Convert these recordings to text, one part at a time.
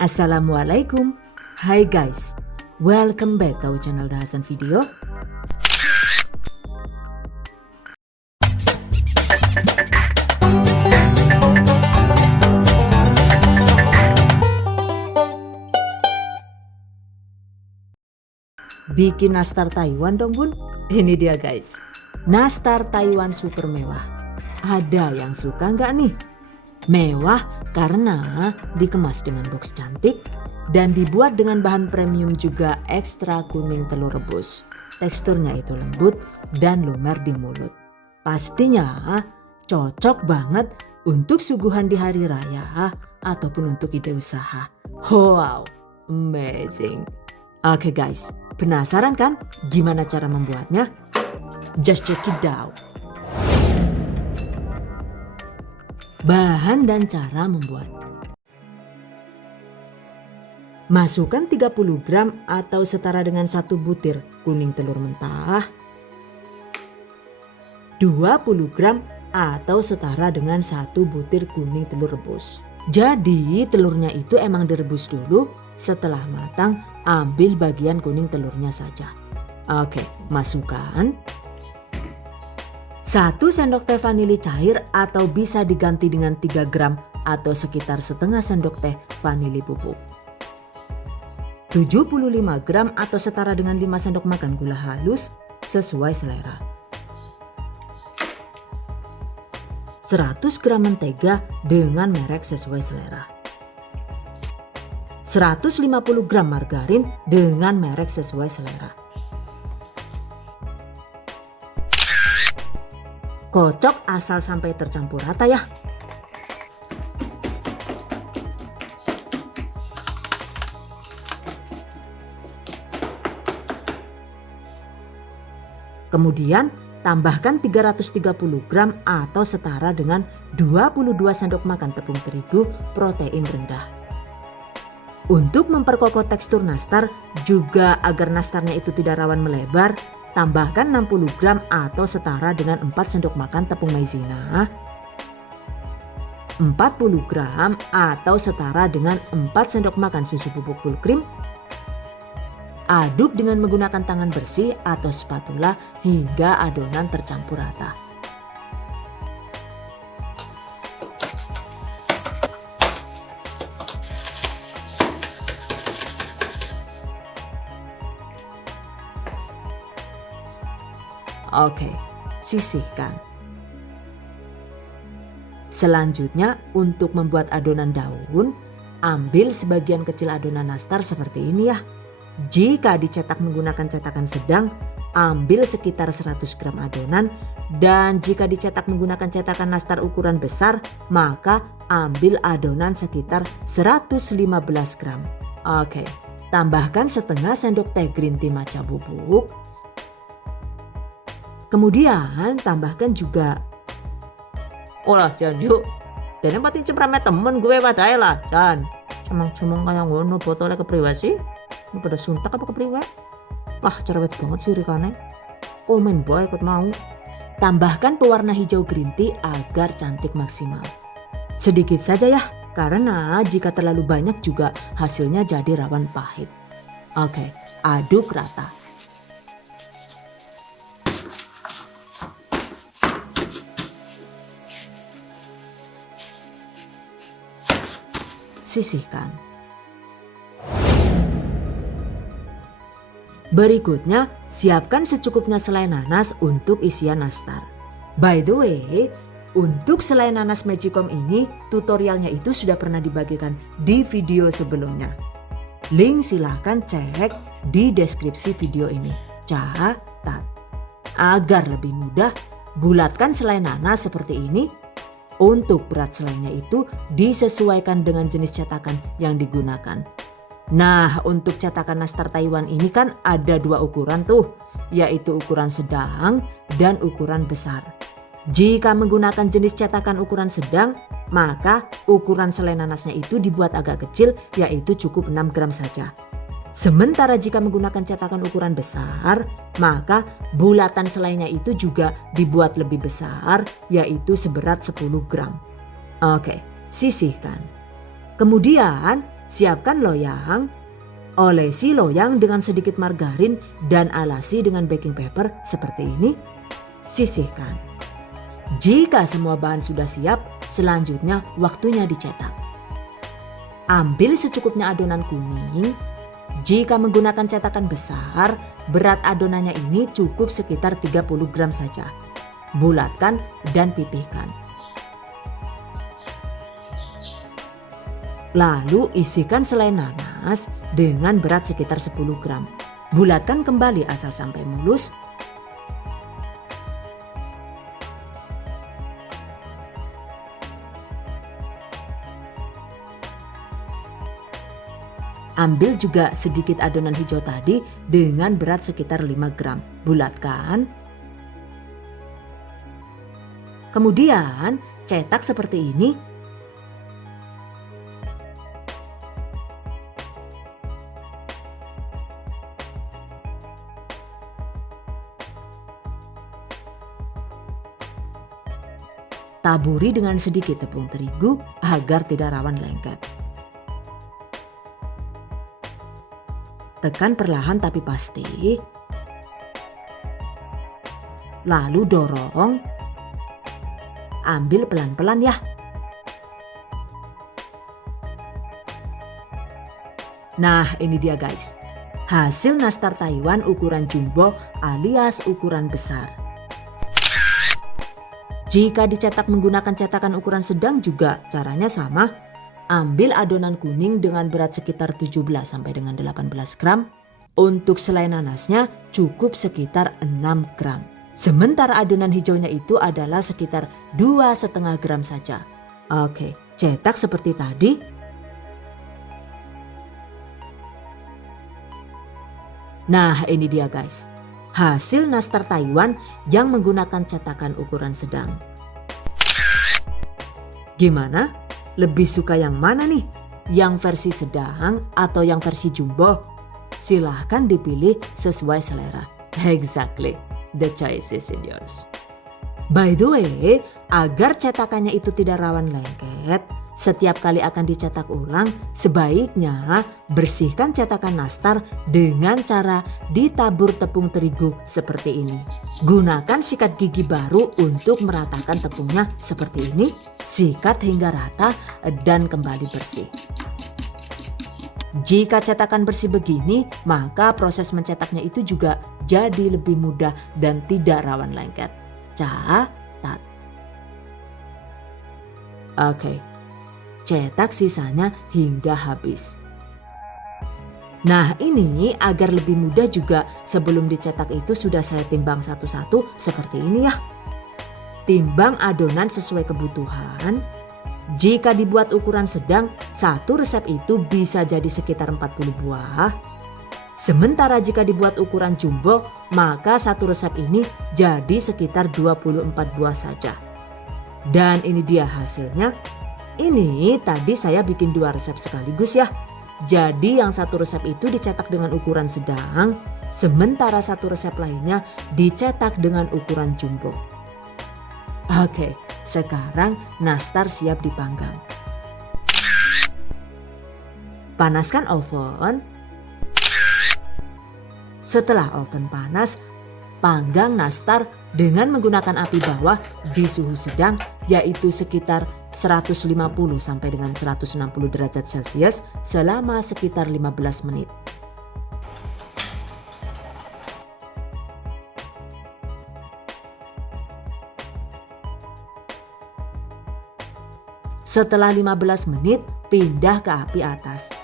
Assalamualaikum. Hai guys, welcome back to our channel Dahasan Video. Bikin nastar Taiwan dong bun. Ini dia guys, nastar Taiwan super mewah. Ada yang suka nggak nih? Mewah karena dikemas dengan box cantik dan dibuat dengan bahan premium juga ekstra kuning telur rebus. Teksturnya itu lembut dan lumer di mulut. Pastinya cocok banget untuk suguhan di hari raya ataupun untuk ide usaha. Wow, amazing. Oke guys, penasaran kan gimana cara membuatnya? Just check it out. Bahan dan cara membuat. Masukkan 30 gram atau setara dengan 1 butir kuning telur mentah, 20 gram atau setara dengan 1 butir kuning telur rebus. Jadi telurnya itu emang direbus dulu, setelah matang ambil bagian kuning telurnya saja. Oke, masukkan 1 sendok teh vanili cair atau bisa diganti dengan 3 gram atau sekitar setengah sendok teh vanili bubuk. 75 gram atau setara dengan 5 sendok makan gula halus sesuai selera. 100 gram mentega dengan merek sesuai selera. 150 gram margarin dengan merek sesuai selera. Kocok asal sampai tercampur rata ya. Kemudian tambahkan 330 gram atau setara dengan 22 sendok makan tepung terigu protein rendah. Untuk memperkokoh tekstur nastar juga agar nastarnya itu tidak rawan melebar, tambahkan 60 gram atau setara dengan 4 sendok makan tepung maizena, 40 gram atau setara dengan 4 sendok makan susu bubuk full cream. Aduk dengan menggunakan tangan bersih atau spatula hingga adonan tercampur rata. Oke, sisihkan. Selanjutnya untuk membuat adonan daun, ambil sebagian kecil adonan nastar seperti ini ya. Jika dicetak menggunakan cetakan sedang, ambil sekitar 100 gram adonan, dan jika dicetak menggunakan cetakan nastar ukuran besar, maka ambil adonan sekitar 115 gram. Oke, tambahkan setengah sendok teh green tea matcha bubuk. Kemudian tambahkan juga, olah Jan yuk, dan yang paling cemprame temen gue padahal lah Jan. Cemang-cemang kayak ngono botolnya kepriwe sih? Ini pada suntak apa kepriwe? Wah cerewet banget sih rikane. Komen boy ikut mau. Tambahkan pewarna hijau green tea agar cantik maksimal. Sedikit saja ya, karena jika terlalu banyak juga hasilnya jadi rawan pahit. Oke, aduk rata. Sisihkan. Berikutnya, siapkan secukupnya selai nanas untuk isian nastar. By the way, untuk selai nanas Magicom ini tutorialnya itu sudah pernah dibagikan di video sebelumnya. Link silahkan cek di deskripsi video ini. Catat. Agar lebih mudah, bulatkan selai nanas seperti ini. Untuk berat selainya itu disesuaikan dengan jenis cetakan yang digunakan. Nah, untuk cetakan nastar Taiwan ini kan ada 2 ukuran tuh, yaitu ukuran sedang dan ukuran besar. Jika menggunakan jenis cetakan ukuran sedang, maka ukuran selai nanasnya itu dibuat agak kecil, yaitu cukup 6 gram saja. Sementara jika menggunakan cetakan ukuran besar, maka bulatan selainya itu juga dibuat lebih besar, yaitu seberat 10 gram. Oke, sisihkan. Kemudian siapkan loyang, olesi loyang dengan sedikit margarin dan alasi dengan baking paper seperti ini. Sisihkan. Jika semua bahan sudah siap, selanjutnya waktunya dicetak. Ambil secukupnya adonan kuning. Jika menggunakan cetakan besar, berat adonannya ini cukup sekitar 30 gram saja. Bulatkan dan pipihkan. Lalu isikan selai nanas dengan berat sekitar 10 gram. Bulatkan kembali asal sampai mulus. Ambil juga sedikit adonan hijau tadi dengan berat sekitar 5 gram. Bulatkan. Kemudian cetak seperti ini. Taburi dengan sedikit tepung terigu agar tidak rawan lengket. Tekan perlahan tapi pasti. Lalu dorong. Ambil pelan-pelan ya. Nah, ini dia guys. Hasil nastar Taiwan ukuran jumbo alias ukuran besar. Jika dicetak menggunakan cetakan ukuran sedang juga caranya sama. Ambil adonan kuning dengan berat sekitar 17 sampai dengan 18 gram. Untuk selai nanasnya cukup sekitar 6 gram. Sementara adonan hijaunya itu adalah sekitar 2,5 gram saja. Oke, cetak seperti tadi. Nah, ini dia guys. Hasil nastar Taiwan yang menggunakan cetakan ukuran sedang. Gimana? Lebih suka yang mana nih? Yang versi sedang atau yang versi jumbo? Silahkan dipilih sesuai selera. Exactly, the choice is in yours. By the way, agar cetakannya itu tidak rawan lengket, setiap kali akan dicetak ulang, sebaiknya bersihkan cetakan nastar dengan cara ditabur tepung terigu seperti ini. Gunakan sikat gigi baru untuk meratakan tepungnya seperti ini. Sikat hingga rata dan kembali bersih. Jika cetakan bersih begini, maka proses mencetaknya itu juga jadi lebih mudah dan tidak rawan lengket. Catat. Oke. Cetak sisanya hingga habis. Nah, ini agar lebih mudah juga sebelum dicetak itu sudah saya timbang satu-satu seperti ini ya. Timbang adonan sesuai kebutuhan. Jika dibuat ukuran sedang, satu resep itu bisa jadi sekitar 40 buah. Sementara jika dibuat ukuran jumbo, maka satu resep ini jadi sekitar 24 buah saja. Dan ini dia hasilnya. Ini tadi saya bikin 2 resep sekaligus ya. Jadi yang satu resep itu dicetak dengan ukuran sedang, sementara satu resep lainnya dicetak dengan ukuran jumbo. Oke, sekarang nastar siap dipanggang. Panaskan oven. Setelah oven panas, panggang nastar dengan menggunakan api bawah di suhu sedang, yaitu sekitar 150 sampai dengan 160 derajat Celcius selama sekitar 15 menit. Setelah 15 menit, pindah ke api atas.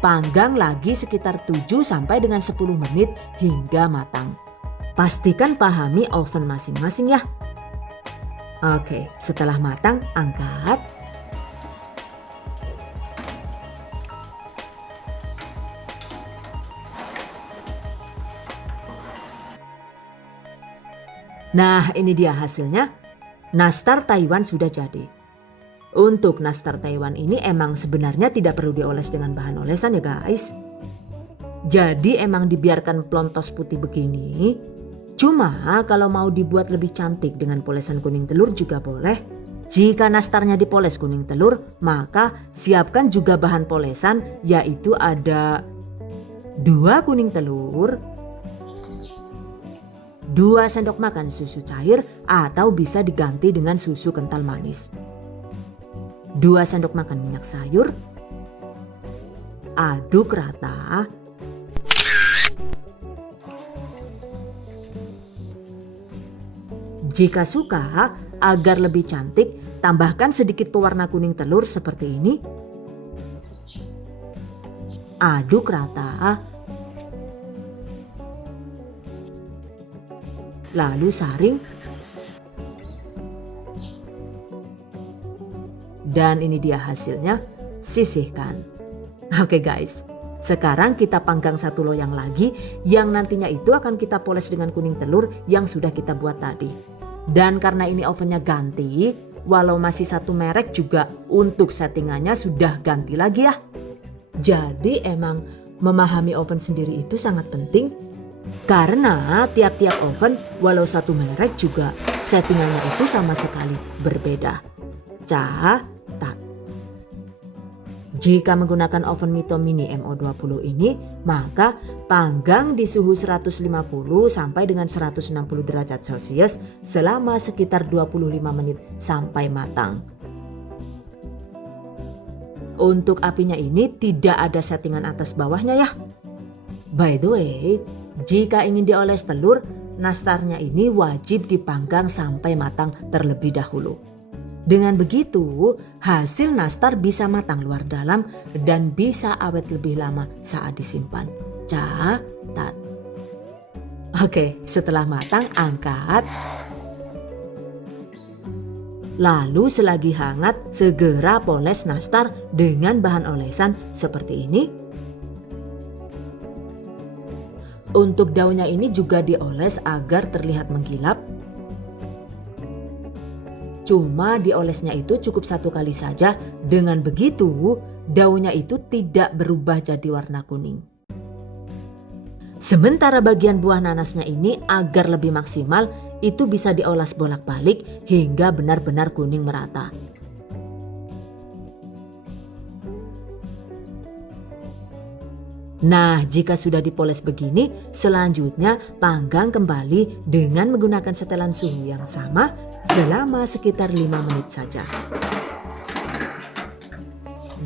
Panggang lagi sekitar 7 sampai dengan 10 menit hingga matang. Pastikan pahami oven masing-masing ya. Oke, setelah matang, angkat. Nah, ini dia hasilnya. Nastar Taiwan sudah jadi. Untuk nastar Taiwan ini emang sebenarnya tidak perlu dioles dengan bahan olesan ya guys. Jadi emang dibiarkan plontos putih begini. Cuma kalau mau dibuat lebih cantik dengan polesan kuning telur juga boleh. Jika nastarnya dipoles kuning telur, maka siapkan juga bahan polesan, yaitu ada 2 kuning telur, 2 sendok makan susu cair atau bisa diganti dengan susu kental manis, 2 sendok makan minyak sayur, aduk rata. Jika suka, agar lebih cantik, tambahkan sedikit pewarna kuning telur seperti ini. Aduk rata. Lalu saring. Dan ini dia hasilnya, sisihkan. Oke guys, sekarang kita panggang satu loyang lagi yang nantinya itu akan kita poles dengan kuning telur yang sudah kita buat tadi. Dan karena ini ovennya ganti, walau masih satu merek juga untuk settingannya sudah ganti lagi ya. Jadi emang memahami oven sendiri itu sangat penting. Karena tiap-tiap oven walau satu merek juga settingannya itu sama sekali berbeda. Catat. Jika menggunakan oven Mito Mini MO20 ini, maka panggang di suhu 150 sampai dengan 160 derajat Celcius selama sekitar 25 menit sampai matang. Untuk apinya ini tidak ada settingan atas bawahnya ya. By the way, jika ingin dioles telur, nastarnya ini wajib dipanggang sampai matang terlebih dahulu. Dengan begitu, hasil nastar bisa matang luar dalam dan bisa awet lebih lama saat disimpan. Catat. Oke, setelah matang angkat. Lalu selagi hangat, segera poles nastar dengan bahan olesan seperti ini. Untuk daunnya ini juga dioles agar terlihat mengkilap. Cuma diolesnya itu cukup 1 kali saja. Dengan begitu daunnya itu tidak berubah jadi warna kuning. Sementara bagian buah nanasnya ini agar lebih maksimal itu bisa diolas bolak-balik hingga benar-benar kuning merata. Nah, jika sudah dipoles begini, selanjutnya panggang kembali dengan menggunakan setelan suhu yang sama selama sekitar 5 menit saja.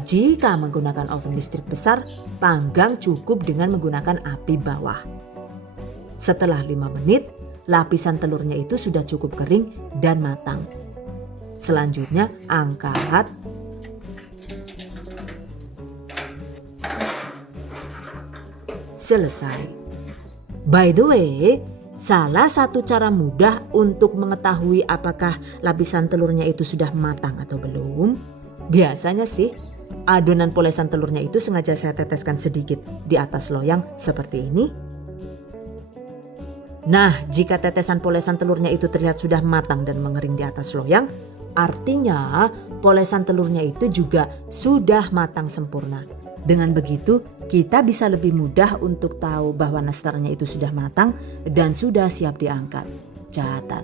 Jika menggunakan oven listrik besar, panggang cukup dengan menggunakan api bawah. Setelah 5 menit, lapisan telurnya itu sudah cukup kering dan matang. Selanjutnya angkat. Selesai. By the way, salah satu cara mudah untuk mengetahui apakah lapisan telurnya itu sudah matang atau belum, biasanya sih adonan polesan telurnya itu sengaja saya teteskan sedikit di atas loyang seperti ini. Nah, jika tetesan polesan telurnya itu terlihat sudah matang dan mengering di atas loyang, artinya polesan telurnya itu juga sudah matang sempurna. Dengan begitu, kita bisa lebih mudah untuk tahu bahwa nastarnya itu sudah matang dan sudah siap diangkat. Catat.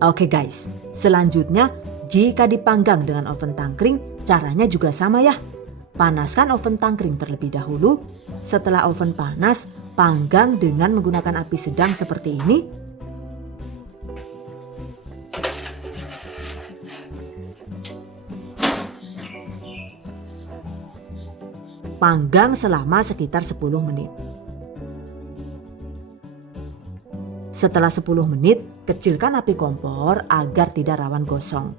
Oke guys, selanjutnya jika dipanggang dengan oven tangkring, caranya juga sama ya. Panaskan oven tangkring terlebih dahulu. Setelah oven panas, panggang dengan menggunakan api sedang seperti ini. Panggang selama sekitar 10 menit. Setelah 10 menit, kecilkan api kompor agar tidak rawan gosong.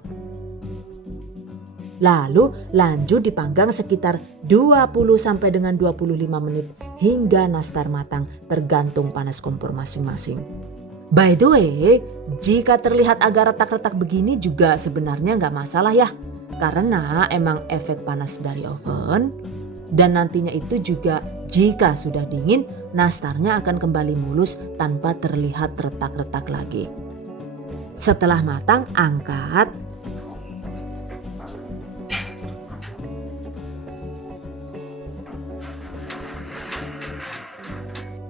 Lalu lanjut dipanggang sekitar 20 sampai dengan 25 menit hingga nastar matang, tergantung panas kompor masing-masing. By the way, jika terlihat agak retak-retak begini juga sebenarnya nggak masalah ya, karena emang efek panas dari oven. Dan nantinya itu juga jika sudah dingin, nastarnya akan kembali mulus tanpa terlihat retak-retak lagi. Setelah matang, angkat.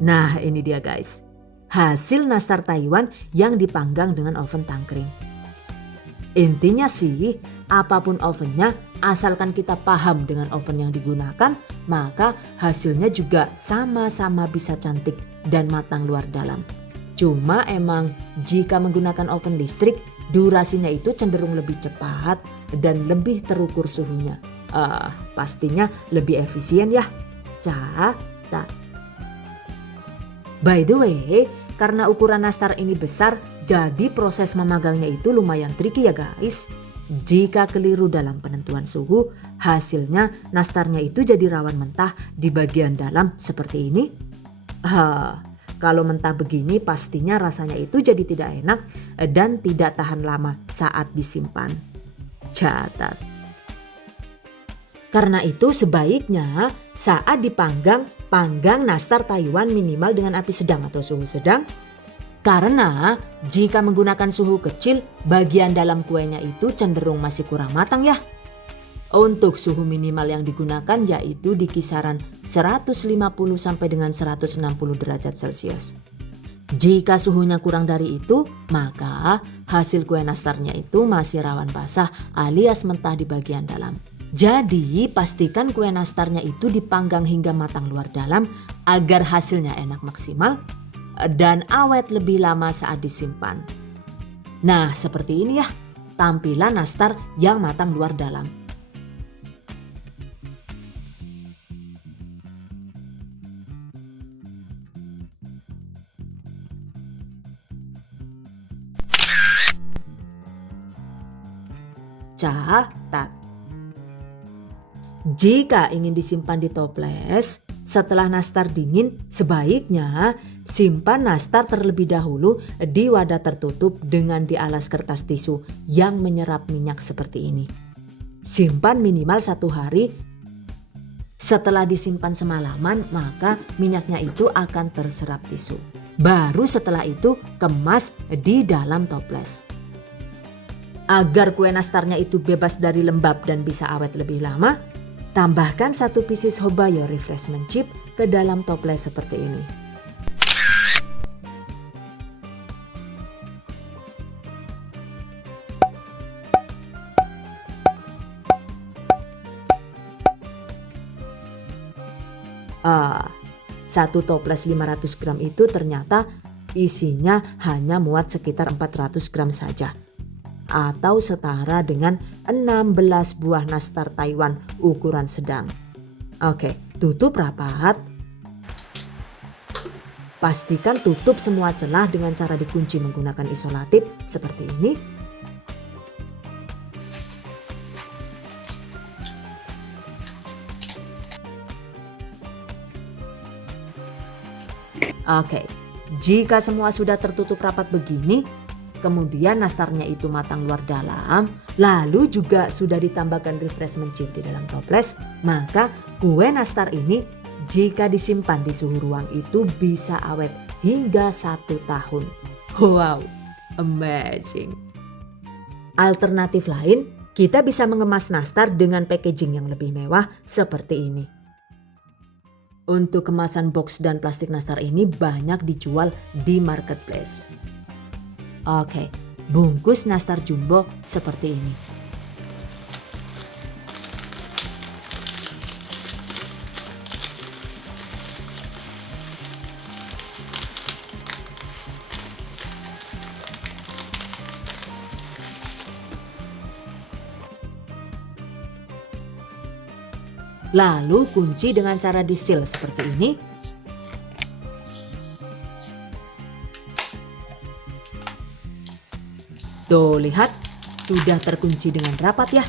Nah, ini dia guys, hasil nastar Taiwan yang dipanggang dengan oven tangkring. Intinya sih, apapun ovennya, asalkan kita paham dengan oven yang digunakan, maka hasilnya juga sama-sama bisa cantik dan matang luar dalam. Cuma emang jika menggunakan oven listrik, durasinya itu cenderung lebih cepat dan lebih terukur suhunya. Pastinya lebih efisien ya. Catat. By the way, karena ukuran nastar ini besar, jadi proses memagangnya itu lumayan tricky ya guys. Jika keliru dalam penentuan suhu, hasilnya nastarnya itu jadi rawan mentah di bagian dalam seperti ini. Kalau mentah begini pastinya rasanya itu jadi tidak enak dan tidak tahan lama saat disimpan. Catat. Karena itu sebaiknya saat dipanggang, panggang nastar Taiwan minimal dengan api sedang atau suhu sedang. Karena jika menggunakan suhu kecil, bagian dalam kuenya itu cenderung masih kurang matang ya. Untuk suhu minimal yang digunakan yaitu di kisaran 150 sampai dengan 160 derajat Celcius. Jika suhunya kurang dari itu, maka hasil kue nastarnya itu masih rawan basah alias mentah di bagian dalam. Jadi pastikan kue nastarnya itu dipanggang hingga matang luar dalam agar hasilnya enak maksimal dan awet lebih lama saat disimpan. Nah seperti ini ya tampilan nastar yang matang luar dalam. Catat. Jika ingin disimpan di toples, setelah nastar dingin, sebaiknya simpan nastar terlebih dahulu di wadah tertutup dengan dialas kertas tisu yang menyerap minyak seperti ini. Simpan minimal 1 hari. Setelah disimpan semalaman, maka minyaknya itu akan terserap tisu. Baru setelah itu kemas di dalam toples. Agar kue nastarnya itu bebas dari lembab dan bisa awet lebih lama, tambahkan 1 pieces Hobayo refreshment chip ke dalam toples seperti ini. Satu toples 500 gram itu ternyata isinya hanya muat sekitar 400 gram saja. Atau setara dengan 16 buah nastar Taiwan ukuran sedang. Oke, tutup rapat. Pastikan tutup semua celah dengan cara dikunci menggunakan isolatif seperti ini. Oke, jika semua sudah tertutup rapat begini, kemudian nastarnya itu matang luar dalam, lalu juga sudah ditambahkan refreshment chip di dalam toples, maka kue nastar ini jika disimpan di suhu ruang itu bisa awet hingga 1 tahun. Wow, amazing. Alternatif lain, kita bisa mengemas nastar dengan packaging yang lebih mewah seperti ini. Untuk kemasan box dan plastik nastar ini banyak dijual di marketplace. Oke, bungkus nastar jumbo seperti ini. Lalu kunci dengan cara disil seperti ini. Tuh lihat, sudah terkunci dengan rapat ya.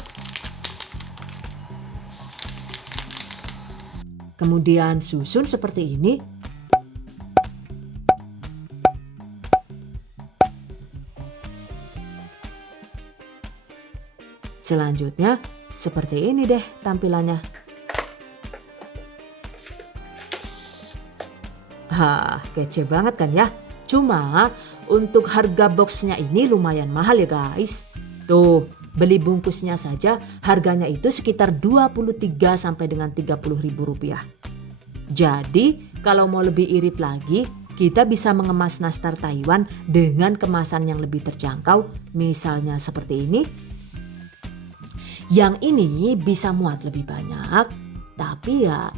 Kemudian susun seperti ini. Selanjutnya seperti ini deh tampilannya. Kece banget kan ya. Cuma untuk harga boxnya ini lumayan mahal ya guys. Tuh, beli bungkusnya saja harganya itu sekitar 23 sampai dengan 30 ribu rupiah. Jadi kalau mau lebih irit lagi, kita bisa mengemas nastar Taiwan dengan kemasan yang lebih terjangkau, misalnya seperti ini. Yang ini bisa muat lebih banyak, tapi ya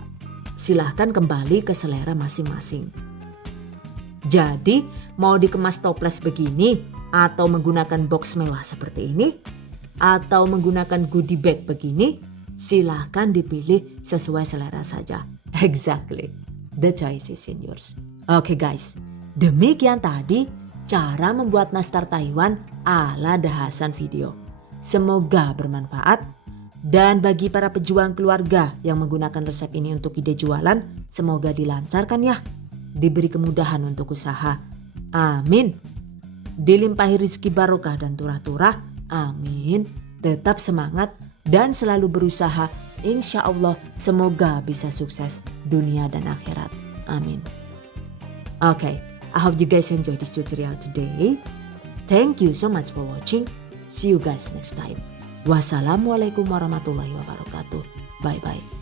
silahkan kembali ke selera masing-masing. Jadi mau dikemas toples begini, atau menggunakan box mewah seperti ini, atau menggunakan goodie bag begini, silahkan dipilih sesuai selera saja. Exactly, the choice is in yours. Oke guys, demikian tadi cara membuat nastar Taiwan ala The Hasan video. Semoga bermanfaat, dan bagi para pejuang keluarga yang menggunakan resep ini untuk ide jualan, semoga dilancarkan ya, diberi kemudahan untuk usaha. Amin. Dilimpahi rezeki barokah dan turah-turah. Amin. Tetap semangat dan selalu berusaha. Insya Allah semoga bisa sukses dunia dan akhirat. Amin. Okay, I hope you guys enjoyed this tutorial today. Thank you so much for watching. See you guys next time. Wassalamualaikum warahmatullahi wabarakatuh. Bye bye.